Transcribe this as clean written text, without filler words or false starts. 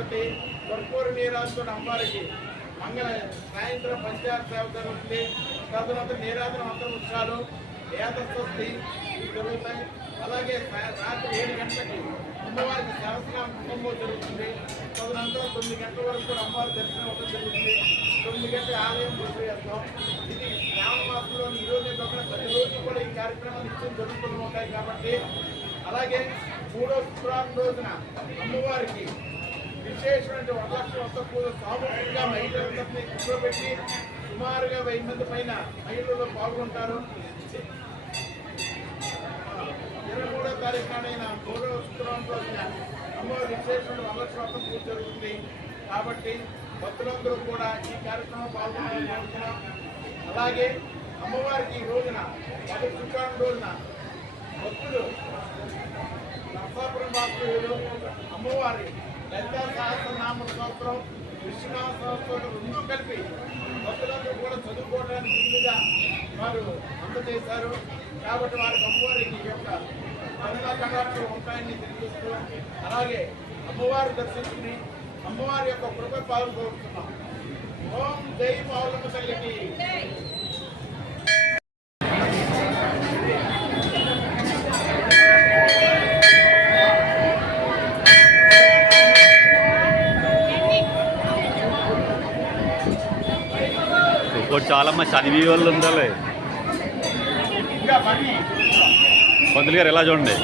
హారతి కర్పూర నీరాజుతో అమ్మవారికి మంగళ సాయంత్రం పంచాయత సేవ జరుగుతుంది. తదనంతర నీరాజన మంత్రోత్సవాలు ఏకస్వస్తి జరుగుతాయి. అలాగే రాత్రి 7 గంటలకి అమ్మవారికి సహస్రనామ కుటుంబం జరుగుతుంది. తదనంతరం 9 గంటల వరకు అమ్మవారి దర్శనం ఒకటి జరుగుతుంది. 9 గంటల ఆలయం పూర్తి చేస్తాం. ఇది శ్రావణ మాసంలో ఈరోజే కాకుండా ప్రతి రోజు కూడా ఈ కార్యక్రమాలు నిత్యం జరుగుతూ ఉంటాయి కాబట్టి. అలాగే 3వ శుక్రవారం రోజున అమ్మవారికి విశేషమైన వరలక్ష్మి వ్రత పూజ సామూహికంగా మహిళలందరినీ కూర్చోబెట్టి సుమారుగా 1000 మంది పైన మహిళల్లో పాల్గొంటారు. 23వ తారీఖు నాడైన 3వ శుక్రవారం రోజున అమ్మవారి విశేషమైన వరలక్ష్మి వ్రత పూజ జరుగుతుంది. కాబట్టి భక్తులందరూ కూడా ఈ కార్యక్రమం పాల్గొనాలని కోరుతున్నాం. అలాగే అమ్మవారికి ఈ రోజున 10వ శుక్రవారం రోజున భక్తులు నరసాపురం వాసులు అమ్మవారి లలితా సహస్రనామ స్తోత్రం విష్ణునామ స్తోత్రం రెండు కలిపి భక్తులందరూ కూడా చదువుకోవడానికి వీలుగా వారు అందజేశారు. కాబట్టి వారికి అమ్మవారికి ఈ యొక్క కరుణా కటాక్షలు ఉంటాయని తెలియజేస్తూ అలాగే అమ్మవారి దర్శించుకుని అమ్మవారి యొక్క కృప పాల్గొంటున్నాం. ఓం జై పావులమ్మ తల్లికి. చాలా మంది చదివి వాళ్ళు ఉండాలి. పంతులు గారు ఎలా చూడండి.